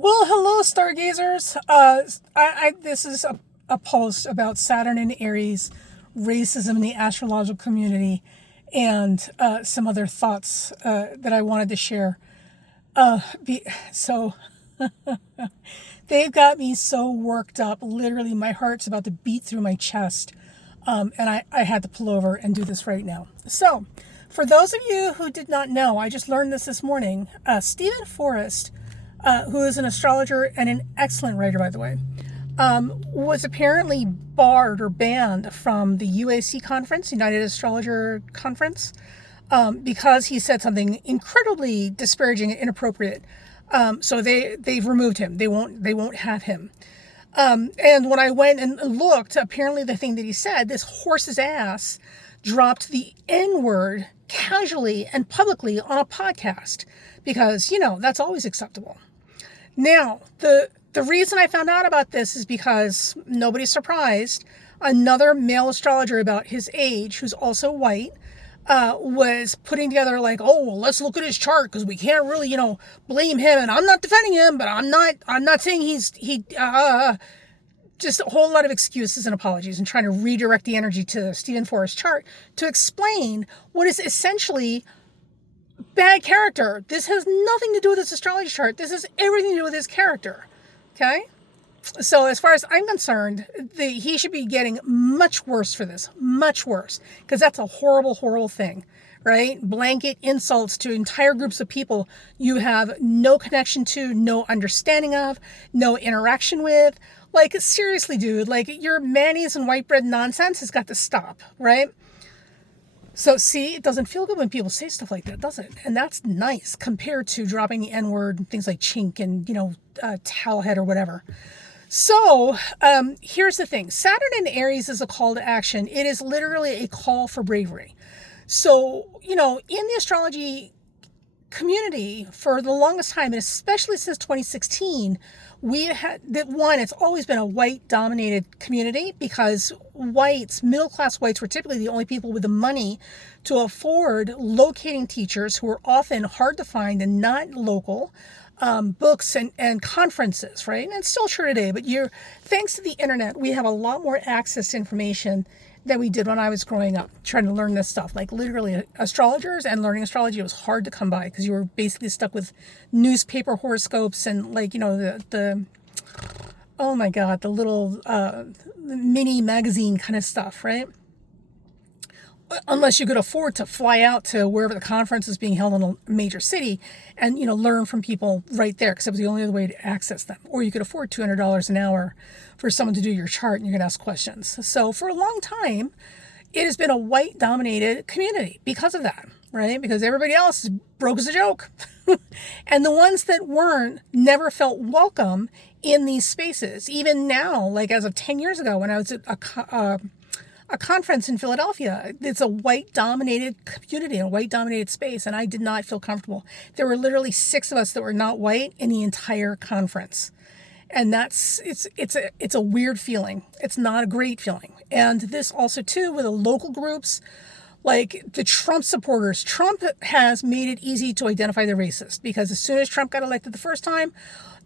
Well, hello, stargazers. This is a post about Saturn and Aries, racism in the astrological community, and some other thoughts that I wanted to share. So they've got me so worked up. Literally, my heart's about to beat through my chest. And I had to pull over and do this right now. So, for those of you who did not know, I just learned this morning. Stephen Forrest, who is an astrologer and an excellent writer, by the way, was apparently barred or banned from the UAC conference, United Astrologer Conference, because he said something incredibly disparaging and inappropriate. So they've removed him. They won't have him. And when I went and looked, apparently the thing that he said, this horse's ass dropped the N-word casually and publicly on a podcast because, that's always acceptable. Now, the reason I found out about this is because nobody's surprised. Another male astrologer about his age, who's also white, was putting together like, oh, well, let's look at his chart because we can't really, blame him. And I'm not defending him, but I'm not saying just a whole lot of excuses and apologies and trying to redirect the energy to Stephen Forrest's chart to explain what is essentially bad character. This has nothing to do with his astrology chart. This has everything to do with his character. Okay? So as far as I'm concerned, he should be getting much worse for this. Much worse. Because that's a horrible, horrible thing. Right? Blanket insults to entire groups of people you have no connection to, no understanding of, no interaction with. Like, seriously, dude. Like, your mayonnaise and white bread nonsense has got to stop. Right? So, see, it doesn't feel good when people say stuff like that, does it? And that's nice compared to dropping the N-word and things like chink and, towelhead or whatever. So, here's the thing. Saturn in Aries is a call to action. It is literally a call for bravery. So, in the astrology community for the longest time, and especially since 2016, it's always been a white dominated community because middle class whites were typically the only people with the money to afford locating teachers who were often hard to find and not local, books and conferences, right? And it's still true today, but thanks to the internet, we have a lot more access to information than we did when I was growing up, trying to learn this stuff. Like literally astrologers and learning astrology was hard to come by because you were basically stuck with newspaper horoscopes and oh my God, the little mini magazine kind of stuff, right? Unless you could afford to fly out to wherever the conference is being held in a major city and, learn from people right there because it was the only other way to access them. Or you could afford $200 an hour for someone to do your chart and you could ask questions. So for a long time, it has been a white-dominated community because of that, right? Because everybody else is broke as a joke. And the ones that weren't never felt welcome in these spaces. Even now, like as of 10 years ago when I was at a conference in Philadelphia. It's a white-dominated community, a white-dominated space, and I did not feel comfortable. There were literally 6 of us that were not white in the entire conference. And it's a weird feeling. It's not a great feeling. And this also, too, with the local groups, like the Trump supporters. Trump has made it easy to identify the racist because as soon as Trump got elected the first time,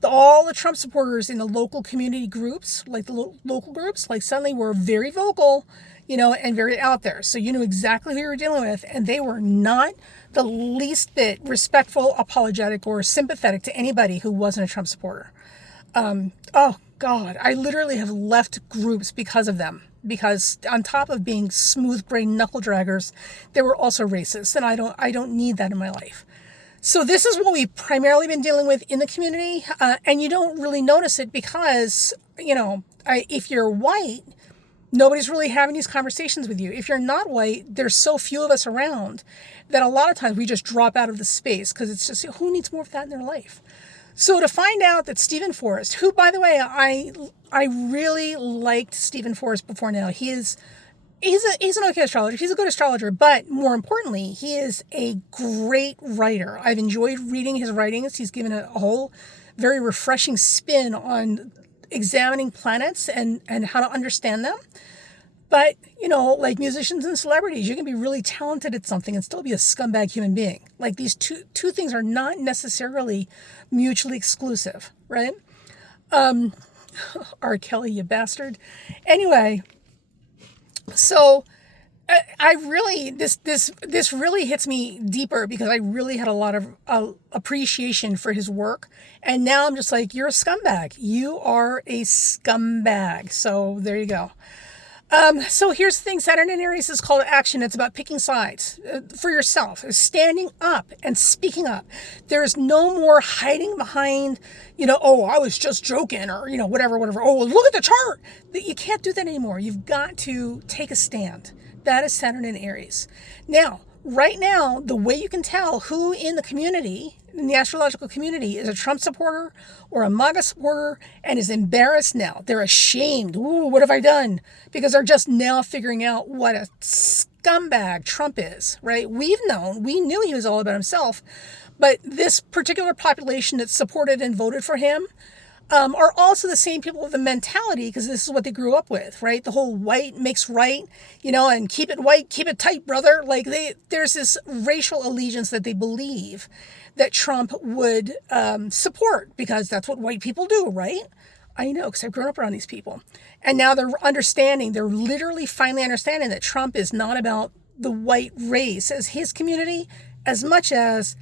all the Trump supporters in the local community groups, like the local groups, like suddenly were very vocal, and very out there. So you knew exactly who you were dealing with, and they were not the least bit respectful, apologetic, or sympathetic to anybody who wasn't a Trump supporter. Oh God, I literally have left groups because of them. Because on top of being smooth-brained knuckle draggers, they were also racist, and I don't need that in my life. So this is what we've primarily been dealing with in the community, and you don't really notice it because, if you're white, nobody's really having these conversations with you. If you're not white, there's so few of us around that a lot of times we just drop out of the space because it's just, who needs more of that in their life? So to find out that Stephen Forrest, who, by the way, I really liked Stephen Forrest before now. He's an okay astrologer. He's a good astrologer, but more importantly, he is a great writer. I've enjoyed reading his writings. He's given a whole very refreshing spin on examining planets and how to understand them. But, like musicians and celebrities, you can be really talented at something and still be a scumbag human being. Like these two things are not necessarily mutually exclusive, right? R. Kelly, you bastard. Anyway, so I really this really hits me deeper because I really had a lot of appreciation for his work, and now I'm just like, you're a scumbag. You are a scumbag. So there you go. So here's the thing: Saturn in Aries is called action. It's about picking sides for yourself, standing up and speaking up. There's no more hiding behind, oh, I was just joking, or whatever. Oh, look at the chart. You can't do that anymore. You've got to take a stand. That is Saturn in Aries. Now, right now, the way you can tell who in the community, in the astrological community, is a Trump supporter or a MAGA supporter and is embarrassed now. They're ashamed. Ooh, what have I done? Because they're just now figuring out what a scumbag Trump is, right? We knew he was all about himself, but this particular population that supported and voted for him are also the same people with the mentality, because this is what they grew up with, right? The whole white makes right, and keep it white, keep it tight, brother. Like there's this racial allegiance that they believe that Trump would support, because that's what white people do, right? I know, because I've grown up around these people. And now they're literally finally understanding that Trump is not about the white race as his community, as much as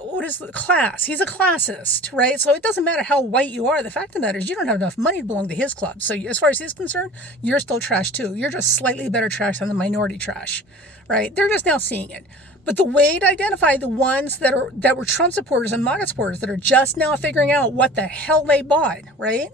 what is the class? He's a classist, right? So it doesn't matter how white you are. The fact of the matter is you don't have enough money to belong to his club. So as far as he's concerned, you're still trash too. You're just slightly better trash than the minority trash, right? They're just now seeing it. But the way to identify the ones that were Trump supporters and MAGA supporters that are just now figuring out what the hell they bought, right?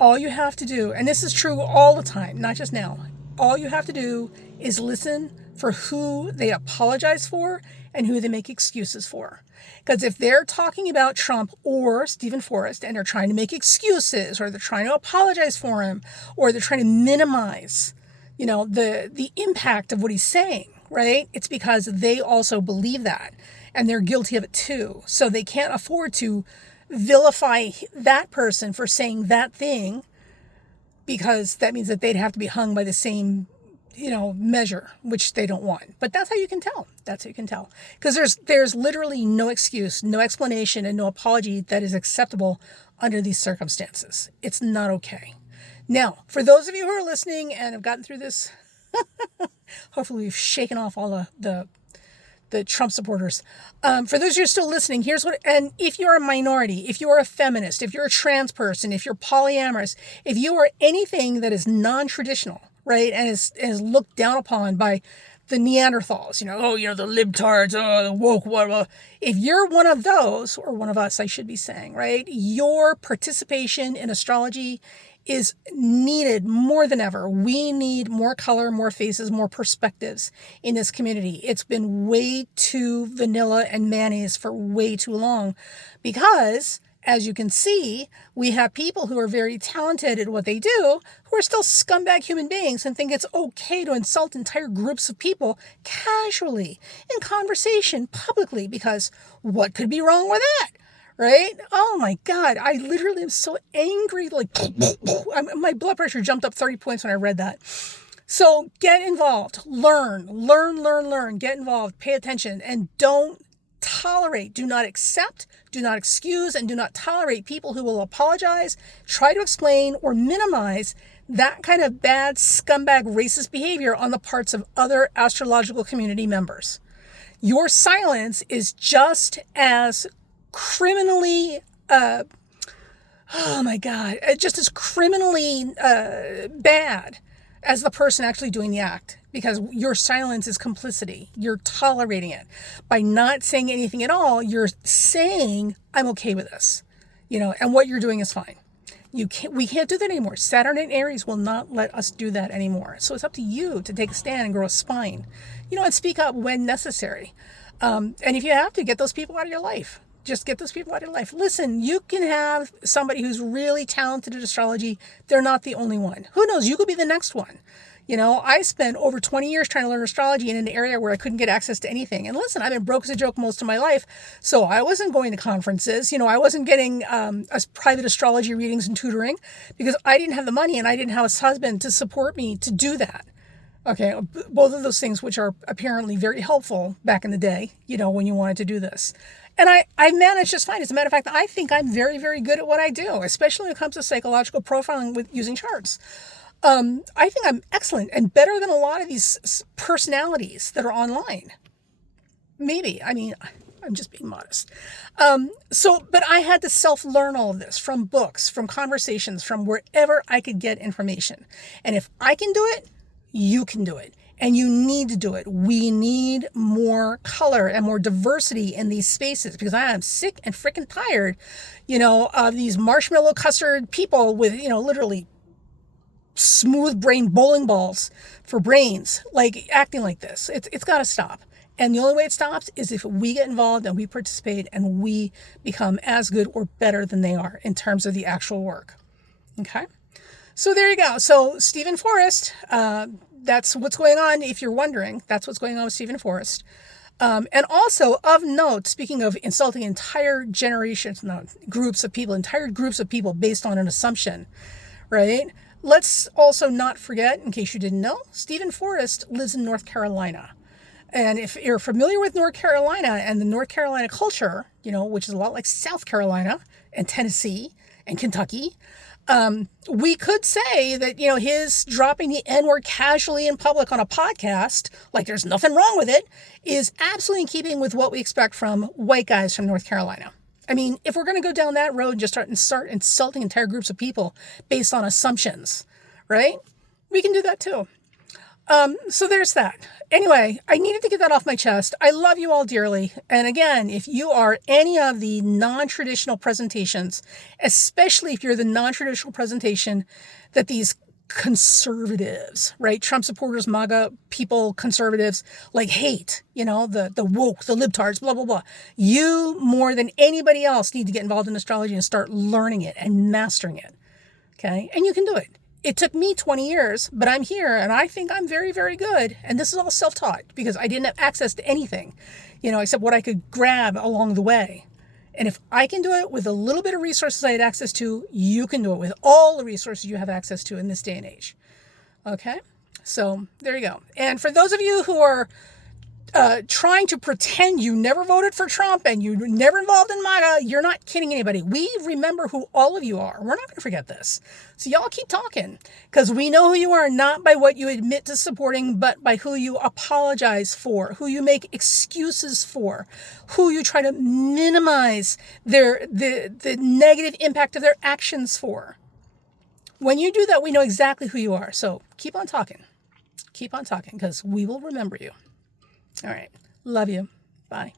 All you have to do, and this is true all the time, not just now, all you have to do is listen for who they apologize for and who they make excuses for. Because if they're talking about Trump or Stephen Forrest and they're trying to make excuses, or they're trying to apologize for him, or they're trying to minimize, the impact of what he's saying, right? It's because they also believe that and they're guilty of it too. So they can't afford to vilify that person for saying that thing, because that means that they'd have to be hung by the same measure, which they don't want. But that's how you can tell. Because there's literally no excuse, no explanation, and no apology that is acceptable under these circumstances. It's not okay. Now, for those of you who are listening and have gotten through this, hopefully we've shaken off all the Trump supporters. For those who are still listening, and if you're a minority, if you're a feminist, if you're a trans person, if you're polyamorous, if you are anything that is non-traditional, right, and is looked down upon by the Neanderthals, the libtards, the woke, whatever. If you're one of those, or one of us, I should be saying, right, your participation in astrology is needed more than ever. We need more color, more faces, more perspectives in this community. It's been way too vanilla and mayonnaise for way too long, because as you can see, we have people who are very talented at what they do who are still scumbag human beings and think it's okay to insult entire groups of people casually in conversation publicly, because what could be wrong with that? Right? Oh my God. I literally am so angry. Like, my blood pressure jumped up 30 points when I read that. So get involved, learn, get involved, pay attention, and don't tolerate, do not accept, do not excuse, and do not tolerate people who will apologize, try to explain, or minimize that kind of bad scumbag racist behavior on the parts of other astrological community members. Your silence is just as criminally, just as criminally bad as the person actually doing the act, because your silence is complicity. You're tolerating it. By not saying anything at all, you're saying, I'm okay with this, and what you're doing is fine. We can't do that anymore. Saturn and Aries will not let us do that anymore. So it's up to you to take a stand and grow a spine, and speak up when necessary. And if you have to, get those people out of your life. Just get those people out of your life. Listen, you can have somebody who's really talented at astrology. They're not the only one. Who knows? You could be the next one. I spent over 20 years trying to learn astrology in an area where I couldn't get access to anything. And listen, I've been broke as a joke most of my life. So I wasn't going to conferences. I wasn't getting private astrology readings and tutoring, because I didn't have the money and I didn't have a husband to support me to do that. Okay, both of those things, which are apparently very helpful back in the day, when you wanted to do this. And I managed just fine. As a matter of fact, I think I'm very, very good at what I do, especially when it comes to psychological profiling with using charts. I think I'm excellent and better than a lot of these personalities that are online. Maybe. I mean, I'm just being modest. But I had to self-learn all of this from books, from conversations, from wherever I could get information. And if I can do it, you can do it. And you need to do it. We need more color and more diversity in these spaces because I am sick and freaking tired, of these marshmallow custard people with, literally smooth brain bowling balls for brains, like acting like this. It's got to stop. And the only way it stops is if we get involved and we participate and we become as good or better than they are in terms of the actual work. Okay? So there you go. So Stephen Forrest, that's what's going on. If you're wondering, that's what's going on with Stephen Forrest. And also of note, speaking of insulting entire generations, groups of people, entire groups of people based on an assumption, right? Let's also not forget, in case you didn't know, Stephen Forrest lives in North Carolina. And if you're familiar with North Carolina and the North Carolina culture, which is a lot like South Carolina and Tennessee and Kentucky, we could say that, his dropping the N-word casually in public on a podcast, like there's nothing wrong with it, is absolutely in keeping with what we expect from white guys from North Carolina. I mean, if we're going to go down that road and just start insulting entire groups of people based on assumptions, right? We can do that too. So there's that. Anyway, I needed to get that off my chest. I love you all dearly. And again, if you are any of the non-traditional presentations, especially if you're the non-traditional presentation that these conservatives, right? Trump supporters, MAGA people, conservatives, like hate, the woke, the libtards, blah, blah, blah. You, more than anybody else, need to get involved in astrology and start learning it and mastering it. Okay? And you can do it. It took me 20 years, but I'm here and I think I'm very, very good. And this is all self-taught because I didn't have access to anything, except what I could grab along the way. And if I can do it with a little bit of resources I had access to, you can do it with all the resources you have access to in this day and age. Okay? So there you go. And for those of you who are trying to pretend you never voted for Trump and you never involved in MAGA, you're not kidding anybody. We remember who all of you are. We're not going to forget this. So y'all keep talking because we know who you are, not by what you admit to supporting, but by who you apologize for, who you make excuses for, who you try to minimize the negative impact of their actions for. When you do that, we know exactly who you are. So keep on talking. Keep on talking because we will remember you. All right. Love you. Bye.